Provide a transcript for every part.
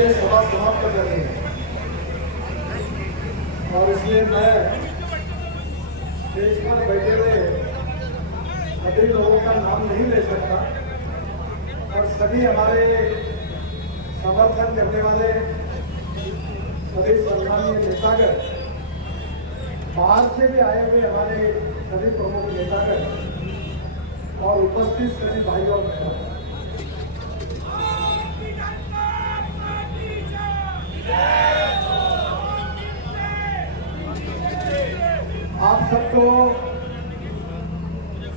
बजे सभा समाप्त करनी है और इसलिए मैं स्टेज पर बैठे हुए सभी लोगों का नाम नहीं ले सकता और सभी हमारे समर्थन करने वाले सभी सम्मानीय नेतागण, बाहर से भी आए हुए हमारे सभी प्रमुख नेतागण और उपस्थित सभी भाइयों और बहनों, आप सबको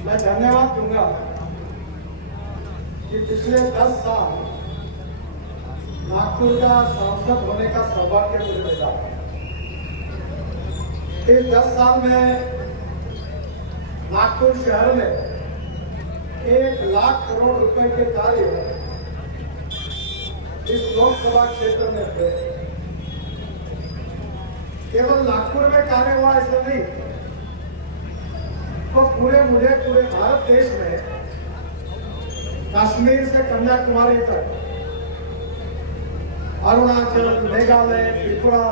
मैं धन्यवाद दूंगा कि पिछले 10 साल नागपुर का सांसद होने का सौभाग्य मुझे मिला। इस 10 साल में नागपुर शहर में 1 लाख करोड़ रुपए के कार्य इस लोकसभा क्षेत्र में थे। केवल नागपुर में कार्य हुआ ऐसा नहीं, तो पूरे भारत देश में कश्मीर से कन्याकुमारी तक, अरुणाचल, मेघालय, त्रिपुरा,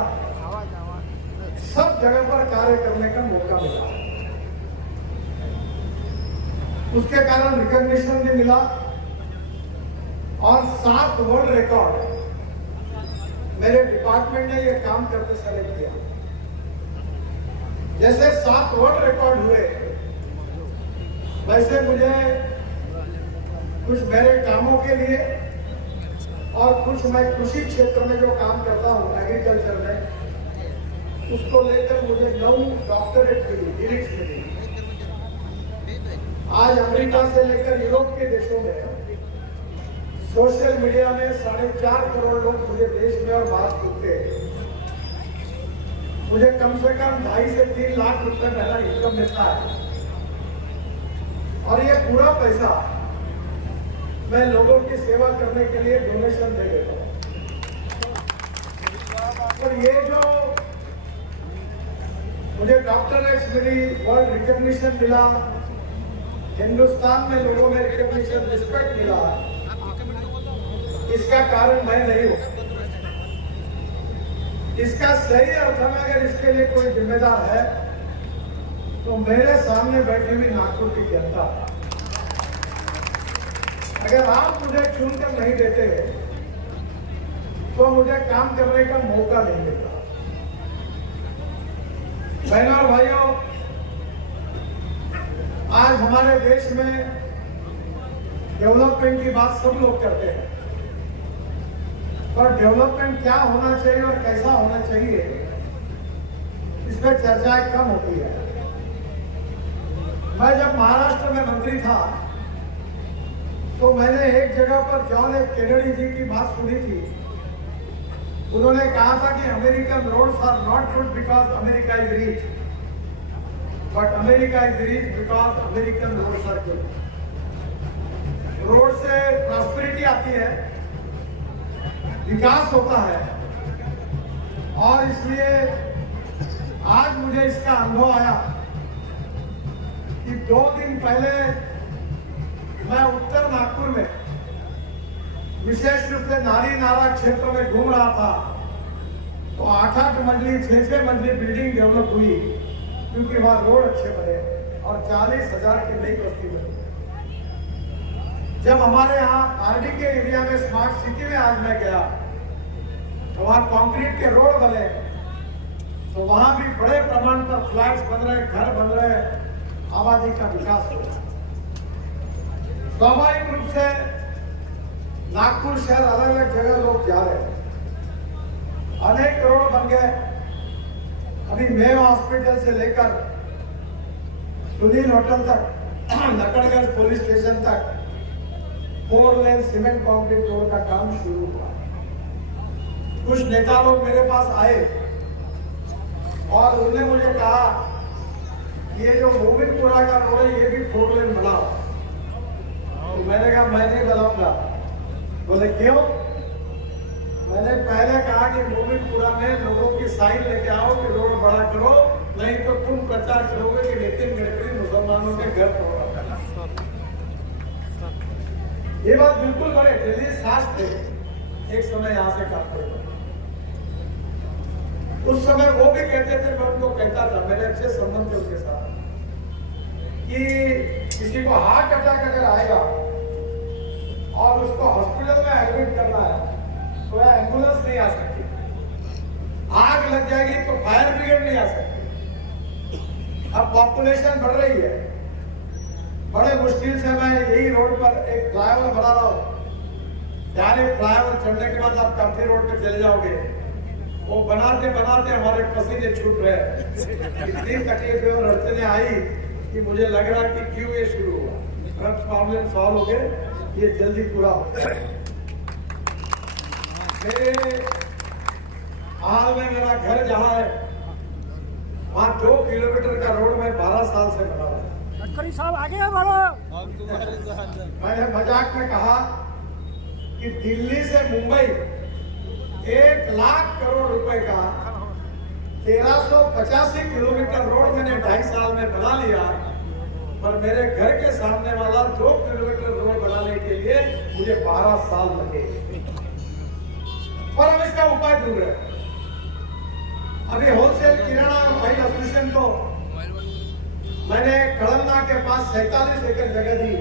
सब जगह पर कार्य करने का मौका मिला। उसके कारण रिकॉग्निशन भी मिला और 7 वर्ल्ड रिकॉर्ड मेरे डिपार्टमेंट ने ये काम करते समय किया। जैसे 7 वर्ल्ड रिकॉर्ड हुए, वैसे मुझे कुछ मेरे कामों के लिए और कुछ मैं कृषि क्षेत्र में जो काम करता हूँ एग्रीकल्चर में, उसको लेकर मुझे 9 डॉक्टरेट मिली, डिग्रीज मिली। आज अमेरिका से लेकर यूरोप के देशों में सोशल मीडिया में 4.5 करोड़ लोग मुझे देश में और बाहर सुनते हैं। मुझे कम से कम 2.5 से 3 लाख रुपए महीना इनकम मिलता है और ये पूरा पैसा मैं लोगों की सेवा करने के लिए डोनेशन दे देता हूँ। और ये जो मुझे डॉक्टरेट मिली, वर्ल्ड रिकॉग्निशन मिला, हिंदुस्तान में लोगों में रिकॉग्निशन, रिस्पेक्ट मिला, इसका कारण मैं नहीं हूं। इसका सही अर्थ में अगर इसके लिए कोई जिम्मेदार है तो मेरे सामने बैठी हुई नागपुर की जनता। अगर आप मुझे चुनकर नहीं देते तो मुझे काम करने का मौका नहीं मिलता। बहनों और भाइयों, आज हमारे देश में डेवलपमेंट की बात सब लोग करते हैं, पर डेवलपमेंट क्या होना चाहिए और कैसा होना चाहिए, इस पर चर्चाएं कम होती है। मैं जब महाराष्ट्र में मंत्री था तो मैंने एक जगह पर जॉन एफ केनेडी जी की बात सुनी थी। उन्होंने कहा था कि American roads are not good because America is rich, but America is rich because American roads are good. रोड से प्रॉस्पेरिटी आती है, विकास होता है, और इसलिए आज मुझे इसका अनुभव आया कि 2 दिन पहले मैं उत्तर नागपुर में विशेष रूप से नारी नारा क्षेत्र में घूम रहा था, तो 8-8 मंजिली, 6-6 मंजिली बिल्डिंग डेवलप हुई, क्योंकि वहां रोड अच्छे बने और 40,000 की नई बस्ती बनी। जब हमारे यहाँ आरडी के एरिया में स्मार्ट सिटी में आज मैं गया तो वहां कंक्रीट के रोड बने, तो वहां भी बड़े प्रमाण पर फ्लैट्स बन रहे, घर बन रहे, आबादी का विकास हो रहा है। स्वाभाविक रूप से नागपुर शहर अलग अलग जगह लोग जा रहे हैं, अनेक रोड बन गए। अभी मेव हॉस्पिटल से लेकर सुनील होटल तक, नकड़गंज पुलिस स्टेशन तक 4 लेन सीमेंट कंक्रीट रोड का काम शुरू हुआ। कुछ नेता लोग मेरे पास आए और उन्होंने मुझे कहा ये जो गोविंदपुरा का रोड है ये भी 4 लेन बनाओ। तो मैंने कहा मैं नहीं बनाऊंगा। बोले क्यों? मैंने पहले कहा कि गोविंदपुरा में लोगों की साइन लेके आओ कि रोड बड़ा करो, नहीं तो तुम प्रचार करोगे कि नितिन गडकरी मुसलमानों के घर तोड़ा। ये बात बिल्कुल बड़े दिल्ली साफ थे। एक समय यहाँ से काम करता। उस समय वो भी कहते थे, मैं उनको कहता था, मेरे अच्छे संबंध थे उनके साथ, कि किसी को हार्ट अटैक अगर आएगा और उसको हॉस्पिटल में एडमिट करना है तो एम्बुलेंस नहीं आ सकती, आग लग जाएगी तो फायर ब्रिगेड नहीं आ सकती। अब पॉपुलेशन बढ़ रही है, बड़े मुश्किल से मैं यही रोड पर एक फ्लाईओवर बना रहा हूँ, यानी फ्लाईओवर चढ़ने के बाद आप काफी रोड पे चले जाओगे, वो बनाते बनाते हमारे पसीने छूट रहे, इतनी तकलीफें और अड़चने आई कि मुझे लग रहा कि क्यों ये शुरू हुआ। अब प्रॉब्लम सॉल्व हो गए, ये जल्दी पूरा हो गया। मेरे हाल में मेरा घर जहाँ है वहाँ 2 किलोमीटर का रोड में 12 साल से बना रहा हूँ। गडकरी साहब आगे बढ़ो। मैंने मजाक में कहा कि दिल्ली से मुंबई 1 लाख करोड़ रुपए का 1385 किलोमीटर रोड मैंने 2.5 साल में बना लिया, पर मेरे घर के सामने वाला 2 किलोमीटर रोड बनाने के लिए मुझे 12 साल लगे। और हम इसका उपाय ढूंढ रहे हैं। अभी होलसेल किराना ऑयल एसोसिएशन को मैंने कड़न्ना के पास 47 एकड़ जगह दी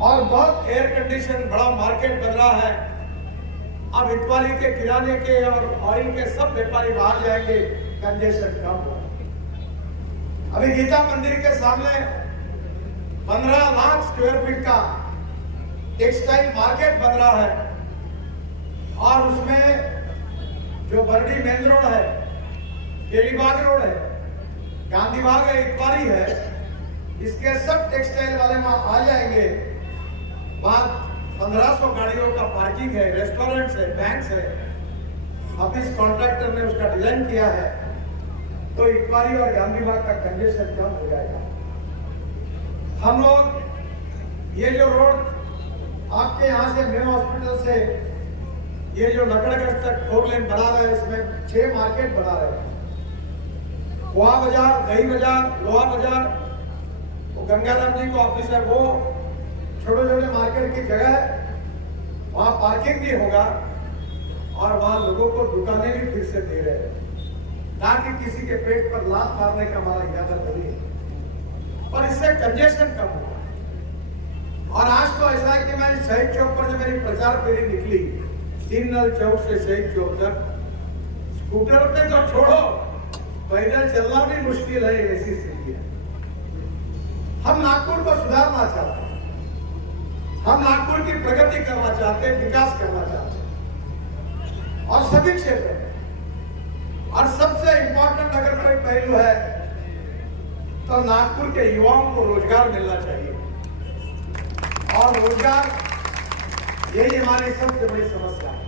और बहुत एयर कंडीशन बड़ा मार्केट बन रहा है। अब इतवारी के किराने के और ऑयल के सब व्यापारी बाहर जाएंगे, कंजेशन कम होगा। अभी गीता मंदिर के सामने 15 लाख स्क्वायर फीट का टेक्सटाइल मार्केट बन रहा है और उसमें जो बरडी मेन रोड है, केरीबाग रोड है, गांधी बाग है, इतवारी है, इसके सब टेक्सटाइल वाले वहां आ जाएंगे। वहां 1500 गाड़ियों का पार्किंग है, रेस्टोरेंट्स है, बैंक्स है। अब इस कॉन्ट्रैक्टर ने उसका डिजाइन किया है तो इतवारी और गांधी बाग का कंजेशन कम हो जाएगा। हम लोग ये जो रोड आपके यहाँ से मेन हॉस्पिटल से ये जो लकड़गंज तक 4 लेन बना रहे हैं, इसमें 6 मार्केट बना रहे हैं। कुआ बाजार, दही बाजार, लोहा बाजार, वो गंगाराम जी का ऑफिस है, वो छोटे छोटे मार्केट की जगह है, वहां पार्किंग भी होगा और वहां लोगों को दुकानें भी फिर से दे रहे हैं, ताकि किसी के पेट पर लात मारने का हमारा इरादा नहीं है। और इससे कंजेशन कम होगा। और आज तो ऐसा है कि मैं शहीद चौक पर जो मेरी प्रचार फेरी निकली, 3 नल चौक से शहीद चौक तक, स्कूटर पे तो छोड़ो, पैदल चलना भी मुश्किल है, ऐसी स्थिति है। हम नागपुर को सुधारना चाहते हैं, हम नागपुर की प्रगति करना चाहते हैं, विकास करना चाहते हैं और सभी क्षेत्र में। और सबसे इंपॉर्टेंट अगर कोई पहलू है तो नागपुर के युवाओं को रोजगार मिलना चाहिए और रोजगार यही हमारी सबसे बड़ी समस्या है।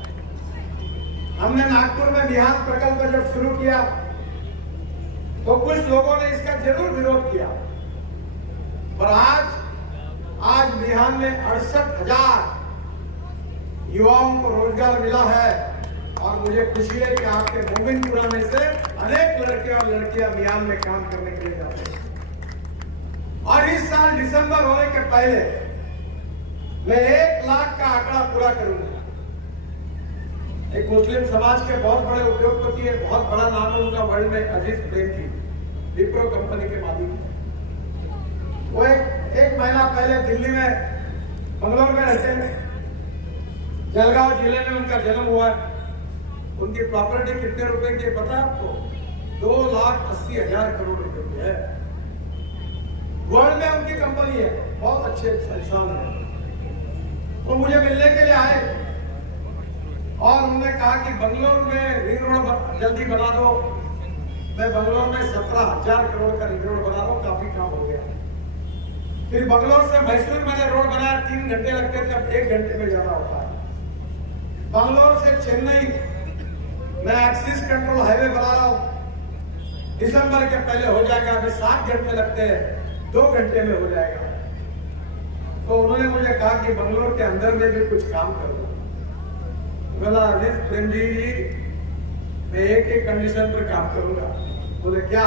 हमने नागपुर में मिहान प्रकल्प जब शुरू किया तो कुछ लोगों ने इसका जरूर विरोध किया, पर आज मिहान में 68,000 युवाओं को रोजगार मिला है और मुझे खुशी है कि आपके मोमिनपुरा में से अनेक लड़के और लड़कियां मिहान में काम करने के लिए जाते हैं। और इस साल दिसंबर होने के पहले मैं 1 लाख का आंकड़ा पूरा करूंगा। एक मुस्लिम समाज के बहुत बड़े उद्योगपति है, बहुत बड़ा नाम है उनका वर्ल्ड में, अजीज प्रेमजी, विप्रो कंपनी के मालिक। वो एक महीना पहले दिल्ली में बंगलोर में रहते हैं, जलगांव जिले में उनका जन्म हुआ है। उनकी प्रॉपर्टी कितने रुपए की पता है आपको? 2,80,000 करोड़ रुपए की है। वर्ल्ड में उनकी कंपनी है, बहुत अच्छे इंसान है। वो मुझे मिलने के लिए आए और उन्होंने कहा कि बंगलोर में रिंग रोड जल्दी बना दो। मैं बंगलोर में 17,000 करोड़ का रिंग रोड बना रहा हूँ, काफी काम हो गया। फिर बंगलोर से मैसूर मैंने रोड बनाया, 3 घंटे लगते थे, अब 1 घंटे में जाना होता है। बंगलोर से चेन्नई मैं एक्सिस कंट्रोल हाईवे बना रहा हूँ, दिसंबर के पहले हो जाएगा। अभी 7 घंटे लगते हैं, 2 घंटे में हो जाएगा। तो उन्होंने मुझे कहा कि बंगलोर के अंदर में भी कुछ काम कर दो। बोला अजीज प्रेम जी, मैं एक कंडीशन पर काम करूंगा। बोले क्या?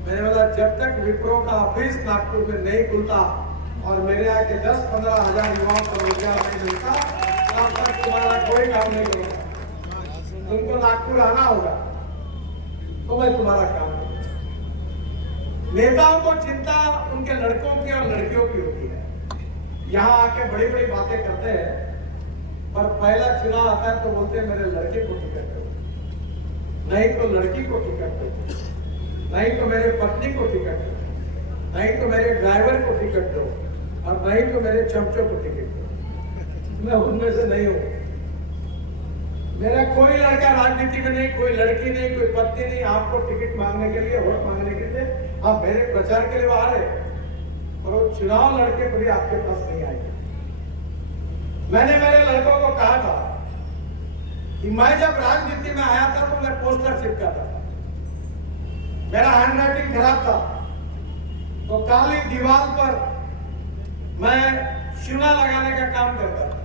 मैंने बोला जब तक विप्रो का ऑफिस नागपुर में नहीं खुलता और मेरे यहाँ के 10-15 हजार युवाओं को रोजगार नहीं मिलता, वहां पर तुम्हारा कोई काम नहीं करूंगा। तुमको नागपुर आना होगा तो मैं तुम्हारा काम करूंगा। नेताओं को चिंता उनके लड़कों की और लड़कियों की होती है। यहाँ आके बड़ी बड़ी बातें करते हैं, पर पहला चुनाव आता है तो बोलते हैं मेरे लड़के को टिकट दो, नहीं तो लड़की को टिकट दो, नहीं तो मेरे पत्नी को टिकट दो, नहीं तो मेरे ड्राइवर को टिकट दो, और नहीं तो मेरे चमचों को टिकट दो। मैं उनमें से नहीं हूं। मेरा कोई लड़का राजनीति में नहीं, कोई लड़की नहीं, कोई पत्नी नहीं। आपको टिकट मांगने के लिए, वोट मांगने के लिए आप मेरे प्रचार के लिए बाहर है, और वो चुनाव लड़के कभी आपके पास नहीं आएंगे। मैंने मेरे लड़कों को कहा था कि मैं जब राजनीति में आया था तो मैं पोस्टर चिपकाता था, मेरा हैंडराइटिंग खराब था, तो काली दीवार पर मैं चूना लगाने का काम करता था।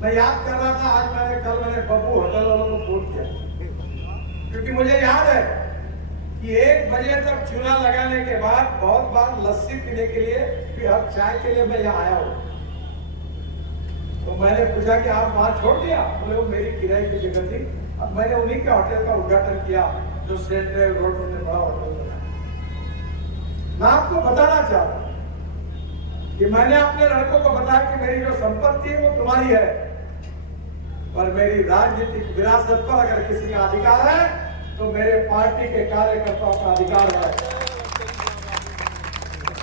मैं याद कर रहा था, आज मैंने बब्बू होटल वालों को फोन किया, क्योंकि मुझे याद है कि 1 बजे तक चूना लगाने के बाद बहुत बार लस्सी पीने के लिए, फिर अब चाय के लिए मैं यहाँ आया हूँ। तो मैंने पूछा कि आप वहां छोड़ दिया? बोले वो मेरी किराए की जगह थी। अब मैंने उन्हीं के होटल का उद्घाटन किया जो सेंट्रल रोड में बड़ा होटल बनाया। मैं आपको बताना चाहता हूं कि मैंने अपने लड़कों को बताया कि मेरी जो संपत्ति है वो तुम्हारी है, पर मेरी राजनीतिक विरासत पर अगर किसी का अधिकार है तो मेरे पार्टी के कार्यकर्ताओं का अधिकार है।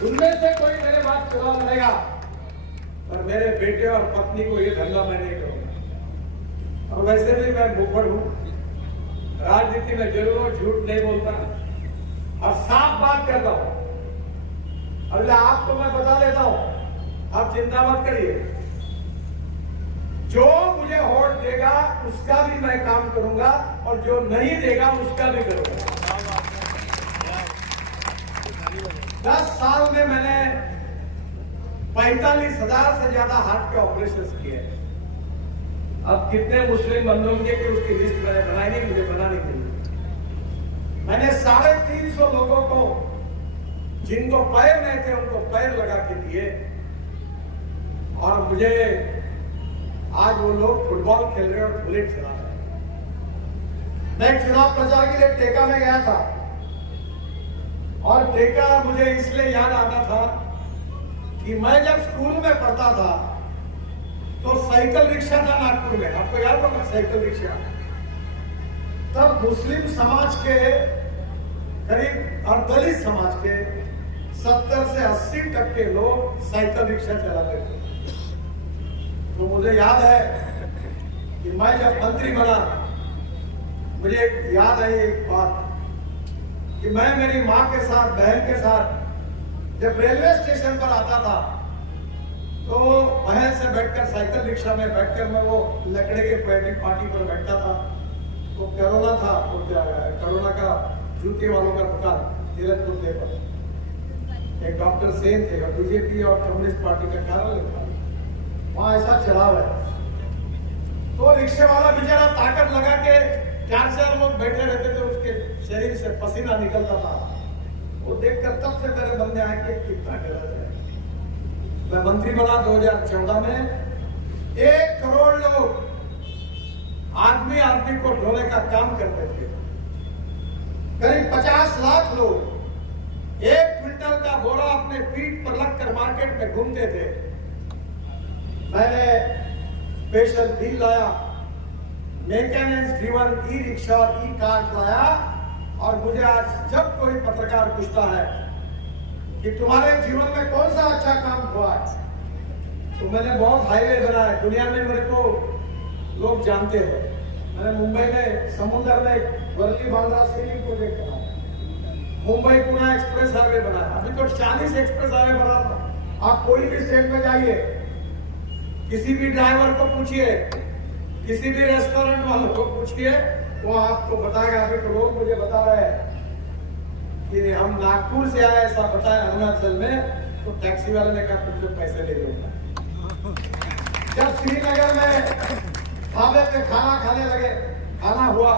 उनमें से कोई मेरे बात चुनाव लड़ेगा, पर मेरे बेटे और पत्नी को ये धंधा मैं नहीं करूंगा। और वैसे भी मैं मुखर हूं, राजनीति में जरूर झूठ नहीं बोलता और साफ बात करता हूं। अब आपको मैं बता देता हूं, आप चिंता मत करिए, जो मुझे वोट देगा उसका भी मैं काम करूंगा, और जो नहीं देगा उसका भी करूंगा। 10 साल में मैंने 45,000 से ज्यादा हार्ट के ऑपरेशन किए। अब कितने मुस्लिम बंधु होंगे कि उसकी लिस्ट मैंने बनाई नहीं, मुझे बनानी थी। मैंने 350 लोगों को, जिनको पैर नहीं थे उनको पैर लगा के दिए, और मुझे आज वो लोग फुटबॉल खेल रहे और बुलेट चला रहे हैं। मैं चुनाव प्रचार के लिए टेका में गया था, और टेका मुझे इसलिए याद आता था कि मैं जब स्कूल में पढ़ता था तो साइकिल रिक्शा था नागपुर में, आपको याद होगा साइकिल रिक्शा। तब मुस्लिम समाज के करीब और दलित समाज के 70 से 80% लोग साइकिल रिक्शा चलाते थे। तो मुझे याद है कि मैं जब मंत्री बना, मुझे याद है एक बात कि मैं मेरी माँ के साथ, बहन के साथ जब रेलवे स्टेशन पर आता था तो बहन से बैठकर साइकिल रिक्शा में बैठकर मैं वो लकड़े के पार्टी पर बैठता था। तो कोरोना था, कोरोना का जूते वालों का दुकान तिलक पुतले पर एक डॉक्टर सेन थे, और बीजेपी और कम्युनिस्ट पार्टी का कार्यालय था, वहां ऐसा चला हुआ है। तो रिक्शे वाला बेचारा ताकत लगा के 4 लोग बैठे रहते थे, उसके शरीर से पसीना निकलता था। वो देखकर तब से मेरे मन में आया कि कितना गलत है। मैं मंत्री बना 2014 में। 1 करोड़ लोग आदमी को ढोने का काम करते थे। करीब 50 लाख लोग 1 क्विंटल का बोरा अपने पीठ पर रखकर मार्केट में घूमते थे। मैंने स्पेशल बिल लाया, मेंटेनेंस ड्रिवन ई रिक्शा और ई कार्ड लाया, और मुझे आज जब कोई पत्रकार पूछता है कि तुम्हारे जीवन में कौन सा अच्छा काम हुआ है, तो मैंने बहुत हाईवे बनाए, दुनिया में मेरे को लोग जानते हैं। मैंने मुंबई में समुद्र में वर्ली बांद्रा सीलिंग प्रोजेक्ट बनाया, मुंबई पुणे एक्सप्रेस हाईवे बनाया, अभी तो 40 एक्सप्रेस हाईवे बना था। आप कोई भी स्टेट में जाइए, किसी भी ड्राइवर को पूछिए, किसी भी रेस्टोरेंट वालों को पूछिए, वो आपको बताएगा। अभी तो लोग मुझे बता रहे हैं कि हम नागपुर से आए, ऐसा बताया अरुणाचल में, तो टैक्सी वाले ने कहा तुमसे पैसे ले लूंगा। जब श्रीनगर में ढाबे पे खाना खाने लगे, खाना हुआ,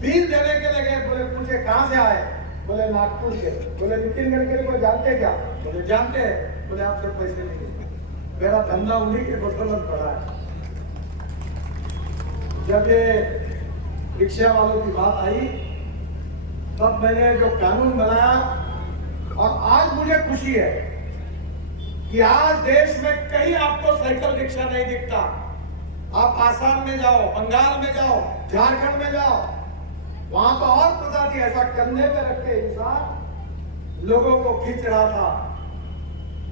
बिल देने के लगे, बोले पूछे कहाँ से आए, बोले नागपुर से। बोले नितिन गडकरी को जानते क्या? बोले जानते हैं। बोले आपसे पैसे नहीं, मेरा धंधा उन्हीं के बदौलत बढ़ा है। जब ये रिक्शा वालों की बात आई तब मैंने जो कानून बनाया, और आज मुझे खुशी है कि आज देश में कहीं आपको साइकिल रिक्शा नहीं दिखता। आप आसाम में जाओ, बंगाल में जाओ, झारखंड में जाओ, वहां तो और प्रजाति ऐसा कंधे पे रख के इंसान लोगों को खींच रहा था।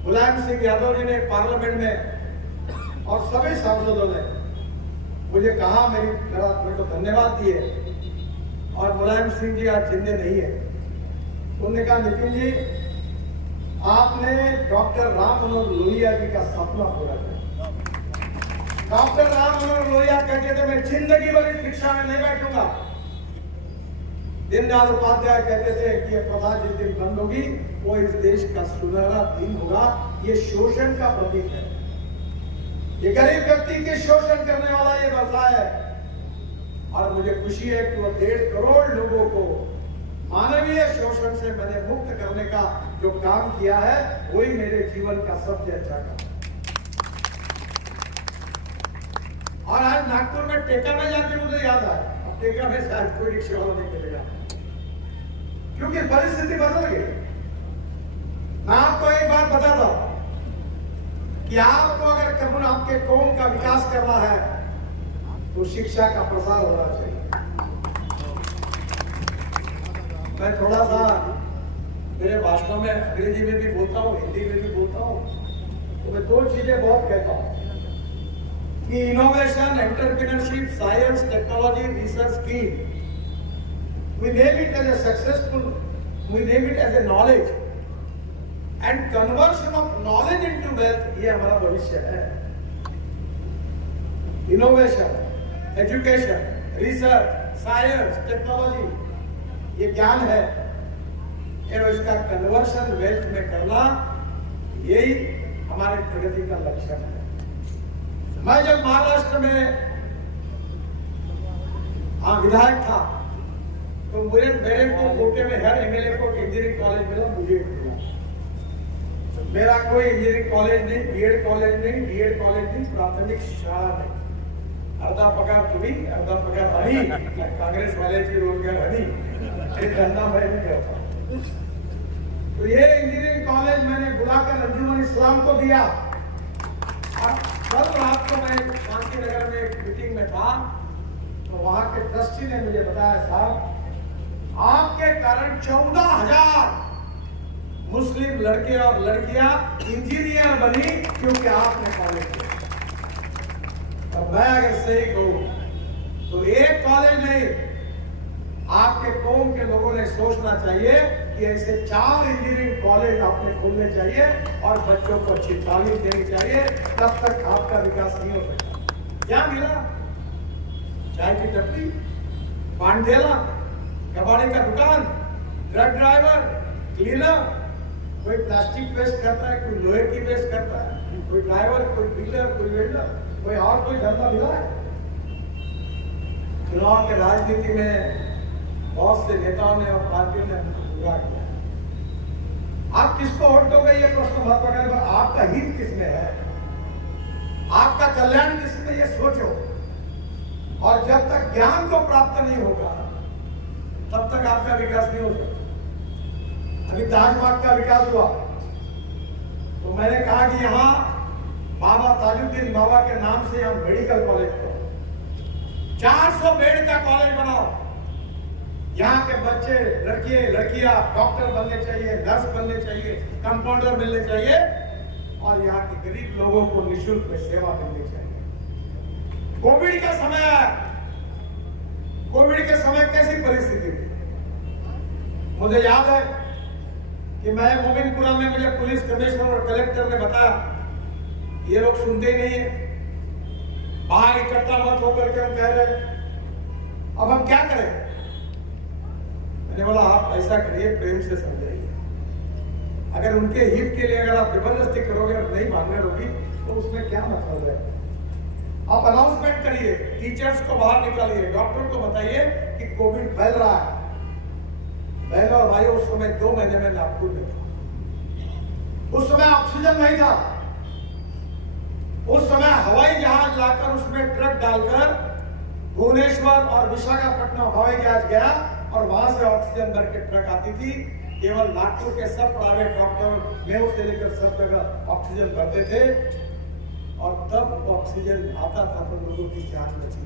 मुलायम सिंह यादव जी ने पार्लियामेंट में और सभी सांसदों ने मुझे कहा, मेरे को धन्यवाद दिए। और मुलायम सिंह जी आज जिंदे नहीं है। उन्होंने कहा, नितिन जी आपने डॉक्टर राम मनोहर लोहिया जी का सपना पूरा किया। डॉक्टर राम मनोहर लोहिया कहते थे मैं जिंदगी भर इस रिक्शा में नहीं बैठूंगा। दीनदयाल उपाध्याय कहते थे कि ये प्रथा जिस दिन बंद होगी वो इस देश का सुनहरा दिन होगा। ये शोषण का प्रतीक है, ये गरीब व्यक्ति के शोषण करने वाला ये व्यवसाय है। और मुझे खुशी है कि वो 1.5 करोड़ लोगों को मानवीय शोषण से मैंने मुक्त करने का जो काम किया है वही मेरे जीवन का सबसे अच्छा काम। और आज नागपुर में टेका में जाके मुझे याद आया, अब टेका में शायद कोई रिक्शा वाला नहीं मिलेगा क्योंकि परिस्थिति बदल गई। मैं आपको एक बात बताता हूं कि आपको अगर कभी आपके कौम का विकास करना है तो शिक्षा का प्रसार होना चाहिए। मैं थोड़ा सा मेरे भाषणों में अंग्रेजी में भी बोलता हूँ, हिंदी में भी बोलता हूँ, तो मैं 2 चीजें बहुत कहता हूँ कि innovation, entrepreneurship, science, technology, research scheme, we name it as a successful, we name it as a knowledge and conversion of knowledge into wealth, ये हमारा भविष्य है। Innovation, education, research, science, technology, ये ज्ञान है और इसका कन्वर्शन वेल्थ में करना, यही हमारे प्रगति का लक्ष्य है। मैं जब महाराष्ट्र में विधायक था तो मेरे को कोटे में हर एमएलए को इंजीनियरिंग कॉलेज मिला, मुझे मिला। मेरा कोई इंजीनियरिंग कॉलेज नहीं, बीएड कॉलेज नहीं, डीएड कॉलेज नहीं, प्राथमिक शाळा नहीं। अर्धा पगार तुम्ही, अर्धा पगार आम्ही, कांग्रेस वाल्याची रोजगार आम्ही, ये धंधा मैं नहीं करता। तो ये इंजीनियरिंग कॉलेज मैंने बुलाकर अंजुमन इस्लाम को दिया। कल रात को मैं शांतिनगर में एक मीटिंग में था तो वहां के ट्रस्टी ने मुझे बताया, साहब आपके कारण 14,000 मुस्लिम लड़के और लड़कियां इंजीनियर बनी क्योंकि आपने कॉलेज किया। और मैं अगर सही कहूं तो एक कॉलेज नहीं, आपके कौम के लोगों ने सोचना चाहिए कि ऐसे 4 इंजीनियरिंग कॉलेज आपने खोलने चाहिए और बच्चों को अच्छी तालीम देनी चाहिए, तब तक आपका विकास नहीं हो सकता। क्या मिला? चाय की टपरी, पान ठेला, कबाड़ी का दुकान, ट्रक ड्राइवर, क्लीनर, कोई प्लास्टिक वेस्ट करता है, कोई लोहे की वेस्ट करता है, कोई ड्राइवर, कोई डीलर, कोई वेल्डर, कोई और कोई धंधा मिला है? चुनाव के राजनीति में बहुत से नेताओं ने और पार्टियों ने पूरा किया। आप किसको वोट दोगे ये प्रश्न महत्व का है, आपका हित किसमें है, आपका कल्याण किसमें, ये सोचो। और जब तक ज्ञान को प्राप्त नहीं होगा तब तक आपका विकास नहीं होगा। अभी ताजबाग का विकास हुआ तो मैंने कहा कि यहाँ बाबा ताजुद्दीन बाबा के नाम से हम मेडिकल कॉलेज करो, 400 बेड का कॉलेज बनाओ। यहाँ के बच्चे, लड़कियां डॉक्टर बनने चाहिए, नर्स बनने चाहिए, कंपाउंडर मिलने चाहिए और यहाँ के गरीब लोगों को निःशुल्क में सेवा मिलनी चाहिए। कोविड का समय है, कोविड के समय कैसी परिस्थिति थी? मुझे याद है कि मैं मोमिनपुरा में, मुझे पुलिस कमिश्नर और कलेक्टर ने बताया ये लोग सुनते ही नहीं है, बाहर इकट्ठा मत होकर के हम कह रहे अब हम क्या करें? मैंने बोला आप ऐसा करिए, प्रेम से समझाइए। अगर उनके हित के लिए अगर आप जबरदस्ती करोगे और नहीं मानने दोगी तो उसमें क्या मतलब है? आप अनाउंसमेंट करिए, टीचर्स को बाहर निकालिए, डॉक्टर को बताइए कि कोविड फैल रहा है। बहन और भाई, उस समय 2 महीने में नागपुर में था, उस समय ऑक्सीजन नहीं था, उस समय हवाई जहाज लाकर उसमें ट्रक डालकर भुवनेश्वर और विशाखापट्टनम हवाई जहाज गया और वहां से ऑक्सीजन भर के ट्रक आती थी। केवल नागपुर के सब प्राइवेट डॉक्टर मेयो से लेकर सब जगह ऑक्सीजन भरते थे और तब ऑक्सीजन आता था तो लोगों की जान बची।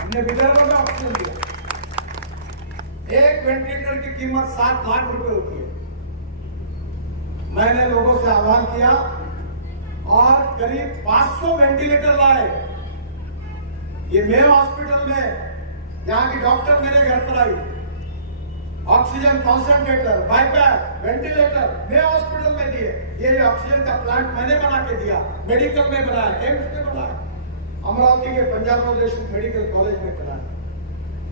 हमने विदर्भ में ऑक्सीजन दिया। एक वेंटिलेटर की कीमत 7 लाख रुपए होती है। मैंने लोगों से आह्वान किया और करीब 500 वेंटिलेटर लाए। ये मेयो हॉस्पिटल में यहाँ की डॉक्टर मेरे घर पर आई, oxygen concentrator, BiPAP, ventilator Mayo hospital में दिए। ये ऑक्सीजन का प्लांट मैंने बना के दिया, मेडिकल में बनाया, एम्स में बनाया, अमरावती के पंजाब नेशनल मेडिकल कॉलेज में बनाया,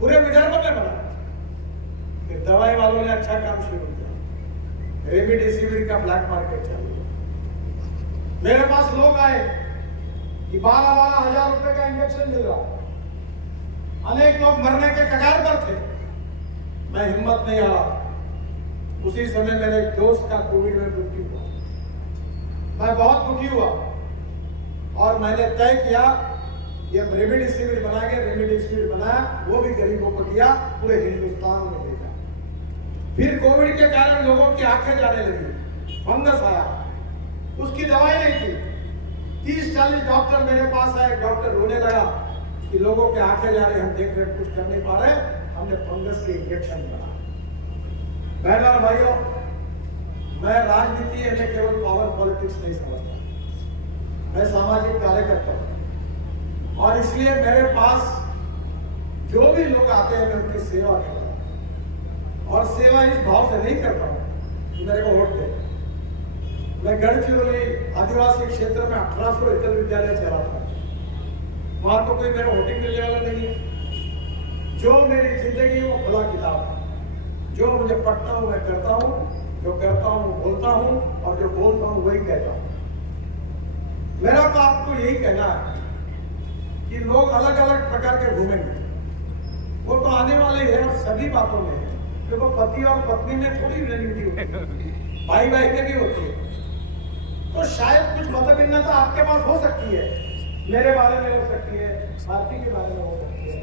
पूरे विदर्भ में बनाया। फिर दवाई वालों ने अच्छा काम शुरू किया, रेमडेसिविर का ब्लैक मार्केट चालू हुआ। मेरे पास लोग आए कि 12-12 हजार रुपए का इंजेक्शन मिल रहा। अनेक लोग मरने के कगार पर थे। मैं हिम्मत नहीं हारा। उसी समय मेरे एक दोस्त का कोविड में मृत्यु हुआ। मैं बहुत दुखी हुआ और मैंने तय किया ये रेमडेसिविर बनाएंगे। रेमडेसिविर बनाया, वो भी गरीबों को दिया, पूरे हिंदुस्तान में भेजा। फिर कोविड के कारण लोगों की आंखें जाने लगी, फंगस आया, उसकी दवाई नहीं थी। 30-40 डॉक्टर मेरे पास आए, डॉक्टर रोने लगा कि लोगों के आंखें जा रहे, हम देख रहे कुछ कर नहीं पा रहे। हमने फंगस के इंजेक्शन बना। बहनों और भाइयों, मैं राजनीति में केवल पावर पॉलिटिक्स नहीं समझता, मैं सामाजिक कार्य करता हूं और इसलिए मेरे पास जो भी लोग आते हैं मैं उनकी सेवा करता हूं और सेवा इस भाव से नहीं करता हूं कि मेरे को वोट दे। मैं गढ़चिरौली आदिवासी क्षेत्र में 1800 एकड़ विद्यालय चलाता हूं, वहां तो कोई मेरा वोटिंग मिलने वाला नहीं है। जो मेरी जिंदगी वो खुला किताब है, जो मुझे पढ़ता हूं मैं करता हूं, जो करता हूं बोलता हूं और जो बोलता हूं वही कहता हूं। मेरा तो आपको यही कहना है कि लोग अलग अलग प्रकार के घूमेंगे, वो तो आने वाले हैं और सभी बातों में है। देखो पति और पत्नी में थोड़ी रिलेटिविटी होती है, भाई भाई में भी होती है। तो शायद कुछ मतभिन्नता आपके पास हो सकती है, मेरे बारे में हो सकती है, भारती के बारे में हो सकती है,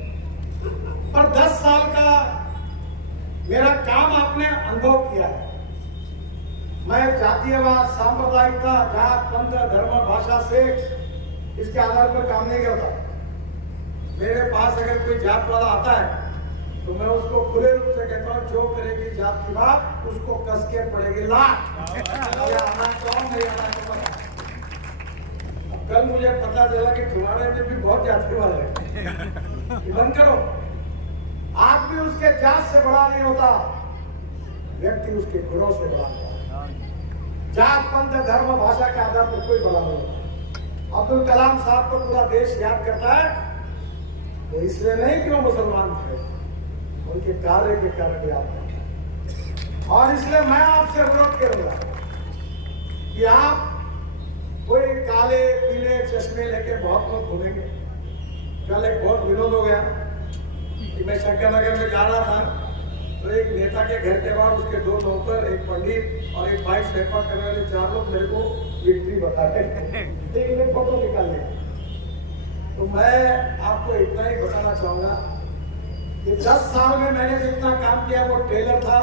पर 10 साल का मेरा काम आपने अनुभव किया है। मैं जातीयवाद, सांप्रदायिकता, जात, पंथ, धर्म, भाषा, सेक्स इसके आधार पर काम नहीं करता। मेरे पास अगर कोई जात वाला आता है तो मैं उसको खुले रूप से कहता हूँ, जो करेगी जात की बात उसको कस के पड़ेगी लात। कल मुझे पता चला कि तुम्हारे में भी बहुत जाति वाले हैं, बंद करो। आप भी उसके जात से बड़ा नहीं होता, व्यक्ति उसके गुणों से बड़ा होता है। जात, पंथ, धर्म, भाषा के आधार पर कोई बड़ा नहीं होता। अब्दुल कलाम साहब को पूरा देश याद करता है, तो इसलिए नहीं कि वो मुसलमान थे, उनके कार्य के कारण याद करता है। और इसलिए मैं आपसे अनुरोध करूंगा कि आप कोई काले पीले चश्मे लेके बहुत लोग घूमेंगे। कल एक बहुत विरोध हो गया कि मैं शंकरनगर में जा रहा था तो एक नेता के घर के बाहर उसके 2 नौकर, एक पंडित और एक भाई सेवा करने वाले 4 लोग मेरे को विक्ट्री बताते थे, फोटो निकाल लिया। तो मैं आपको इतना ही बताना चाहूंगा कि 10 साल में मैंने जितना काम किया वो टेलर था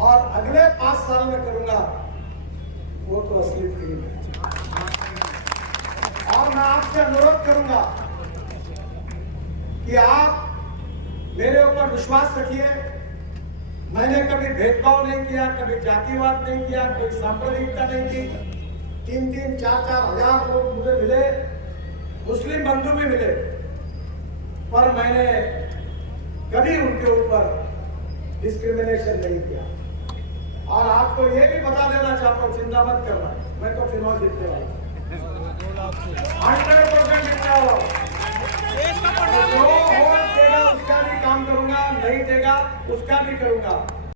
और अगले 5 साल में करूंगा वो तो असली फिल्म है। और मैं आपसे अनुरोध करूंगा कि आप मेरे ऊपर विश्वास रखिए। मैंने कभी भेदभाव नहीं किया, कभी जातिवाद नहीं किया, कोई सांप्रदायिकता नहीं की। 3-3, 4-4 हजार लोग मुझे मिले, मुस्लिम बंधु भी मिले, पर मैंने कभी उनके ऊपर डिस्क्रिमिनेशन नहीं किया। और आपको ये भी बता देना चाहता हूँ, चिंता मत करना, मैं तो चुनाव जीतने वाला 100% जीतने वाला। जो वोट देगा उसका भी काम करूंगा, नहीं देगा उसका भी करूंगा।